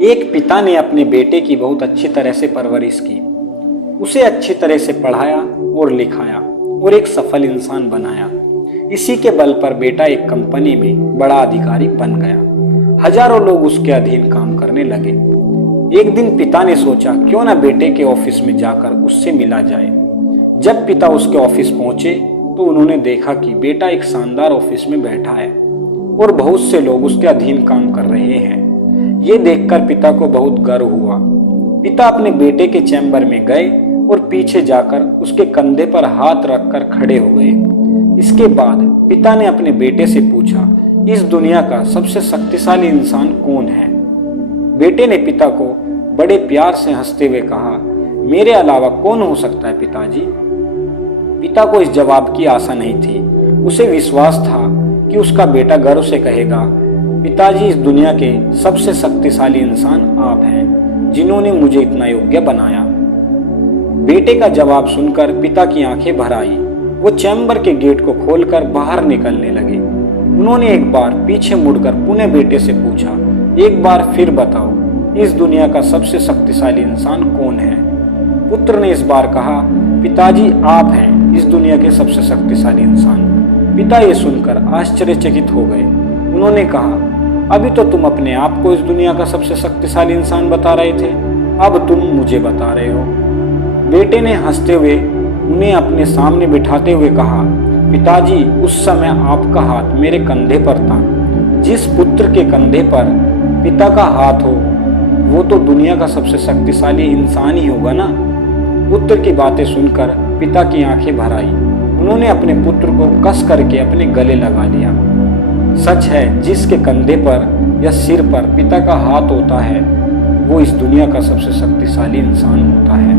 एक पिता ने अपने बेटे की बहुत अच्छी तरह से परवरिश की, उसे अच्छी तरह से पढ़ाया और लिखाया और एक सफल इंसान बनाया। इसी के बल पर बेटा एक कंपनी में बड़ा अधिकारी बन गया। हजारों लोग उसके अधीन काम करने लगे। एक दिन पिता ने सोचा क्यों ना बेटे के ऑफिस में जाकर उससे मिला जाए। जब पिता उसके ऑफिस पहुंचे तो उन्होंने देखा कि बेटा एक शानदार ऑफिस में बैठा है और बहुत से लोग उसके अधीन काम कर रहे हैं। ये देखकर पिता को बहुत गर्व हुआ। पिता अपने बेटे के चैम्बर में गए और पीछे जाकर उसके कंधे पर हाथ रखकर खड़े हो गए। इसके बाद पिता ने अपने बेटे से पूछा, इस दुनिया का सबसे शक्तिशाली इंसान कौन है? बेटे ने पिता को बड़े प्यार से हंसते हुए कहा, मेरे अलावा कौन हो सकता है पिताजी? पिता को इस जवाब की आशा नहीं थी। उसे विश्वास था कि उसका बेटा गर्व से कहेगा, पिताजी, इस दुनिया के सबसे शक्तिशाली इंसान आप हैं, जिन्होंने मुझे इतना योग्य बनाया। बेटे का जवाब सुनकर पिता की आंखें भर आई। वो चैम्बर के गेट को खोलकर बाहर निकलने लगे। उन्होंने एक बार पीछे मुड़कर पुनः बेटे से पूछा, एक बार फिर बताओ, इस दुनिया का सबसे शक्तिशाली इंसान कौन है? पुत्र ने इस बार कहा, पिताजी, आप हैं इस दुनिया के सबसे शक्तिशाली इंसान। पिता ये सुनकर आश्चर्यचकित हो गए। उन्होंने कहा, अभी तो तुम अपने आप को इस दुनिया का सबसे शक्तिशाली इंसान बता रहे थे, अब तुम मुझे बता रहे हो। बेटे ने हंसते हुए उन्हें अपने सामने बिठाते हुए कहा, पिताजी, उस समय आपका हाथ मेरे कंधे पर था। जिस पुत्र के कंधे पर पिता का हाथ हो वो तो दुनिया का सबसे शक्तिशाली इंसान ही होगा ना। पुत्र की बातें सुनकर पिता की आंखें भर आई। उन्होंने अपने पुत्र को कस करके अपने गले लगा लिया। सच है, जिसके कंधे पर या सिर पर पिता का हाथ होता है वो इस दुनिया का सबसे शक्तिशाली इंसान होता है।